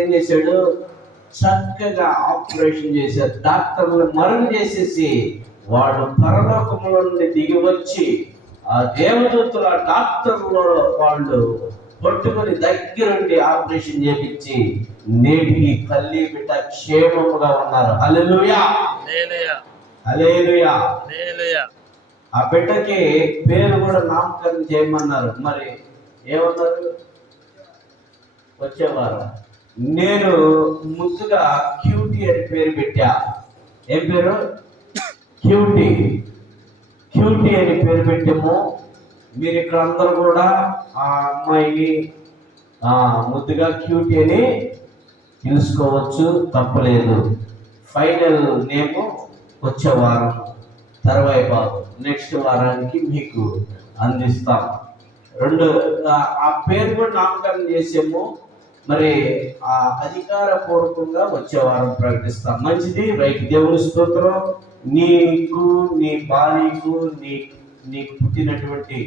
ఏం చేశాడు, చక్కగా ఆపరేషన్ చేశారు. డాక్టర్లు మరుగు చేసేసి వాడు పరలోకముల నుండి దిగి వచ్చి ఆ దేవదూతుల డాక్టర్లు వాళ్ళు పట్టుకొని దగ్గరుండి ఆపరేషన్ చేపించి నేటికి తల్లి బిడ్డ క్షేమముగా ఉన్నారు. హల్లెలూయా, హల్లెలూయా. ఆ బిడ్డకి పేరు కూడా నామకరణం చేయమన్నారు. మరి ఏమన్నారు? వచ్చేవారు. నేను ముద్దుగా క్యూటీ అని పేరు పెట్టా. ఏం పేరు? క్యూటీ. క్యూటీ అని పేరు పెట్టాము. మీరు ఇక్కడ అందరూ కూడా ఆ అమ్మాయిని ముద్దుగా క్యూటీ అని పిలుచుకోవచ్చు, తప్పలేదు. ఫైనల్ నేమ్ వచ్చే వారం తర్వాయి బాబు నెక్స్ట్ వారానికి మీకు అందిస్తాం. ఆ పేరు కూడా నామకరణం చేసాము. మరి ఆ అధికారపూర్వకంగా వచ్చే వారం ప్రకటిస్తాం. మంచిది, రైట్. దేవుని స్తోత్రం. నీకు, నీ భార్యకు, నీకు పుట్టినటువంటి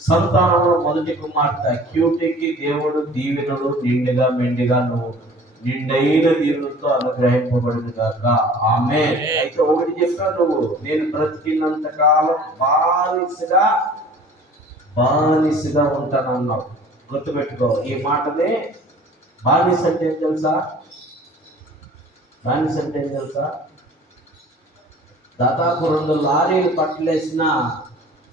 సంతానంలో మొదటి కుమార్తె క్యూటీకి దేవుడు దీవెనలు నిండుగా మెండుగా నువ్వు నిండైన దీవులతో అనుగ్రహింపబడును గాక. ఆమేన్. అయితే ఒకటి చెప్పా, నువ్వు నేను బ్రతికినంత కాలం బానిసగా ఉంటానన్నావు. గుర్తుపెట్టుకో ఈ మాటనే. బానిస అంటే ఏం తెలుసా? బానిస అంటే ఏం తెలుసా? దాదాపు 2 లారీలు పట్టలేసిన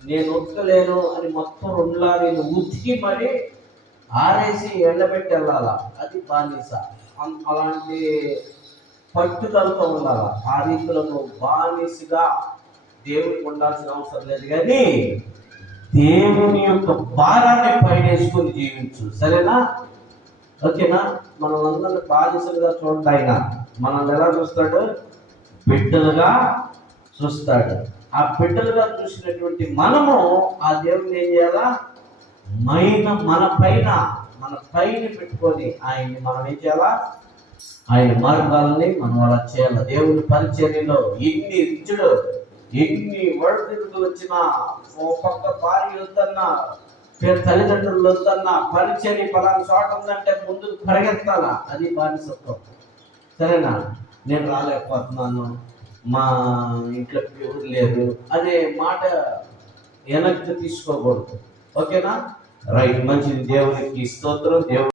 నేను ఉతకలేను అని మొత్తం 2 లారీలు ఉతికి మరి ఆరేసి ఎండబెట్టి వెళ్ళాలా, అది బానిస. అలాంటి పట్టుదలతో ఉండాల. ఆ రీతిలో నువ్వు బానిసగా దేవుడికి ఉండాల్సిన అవసరం లేదు, కానీ దేవుని యొక్క భారాన్ని పైనేసుకొని జీవించు. సరేనా? ఓకేనా? మనం అందరిని బానిసలుగా చూడండి. ఆయన మనల్ని ఎలా చూస్తాడు? బిడ్డలుగా చూస్తాడు. ఆ బిడ్డలుగా చూసినటువంటి మనము ఆ దేవుని ఏం చేయాలా? మన పైన పెట్టుకొని ఆయన్ని మనం ఏం చేయాలా? ఆయన మార్గాలని మనం అలా చేయాలి. దేవుని పరిచర్యలో ఎన్ని ఒడిదుడుకులు వచ్చినా, ఓ పక్క భార్య వద్దన్నా, తల్లిదండ్రులు వద్దన్నా, పరిచర్య పలానా చోట ఉందంటే ముందుకు పరిగెత్తాలా, అది బానిసత్వం. సరేనా? నేను రాలేకపోతున్నాను, మా ఇంట్లో ఎవరు లేరు అనే మాట వెనక్కి తీసుకోకూడదు. ఓకేనా? రైట్. మంచిది. దేవునికి స్తోత్రం. దేవుడు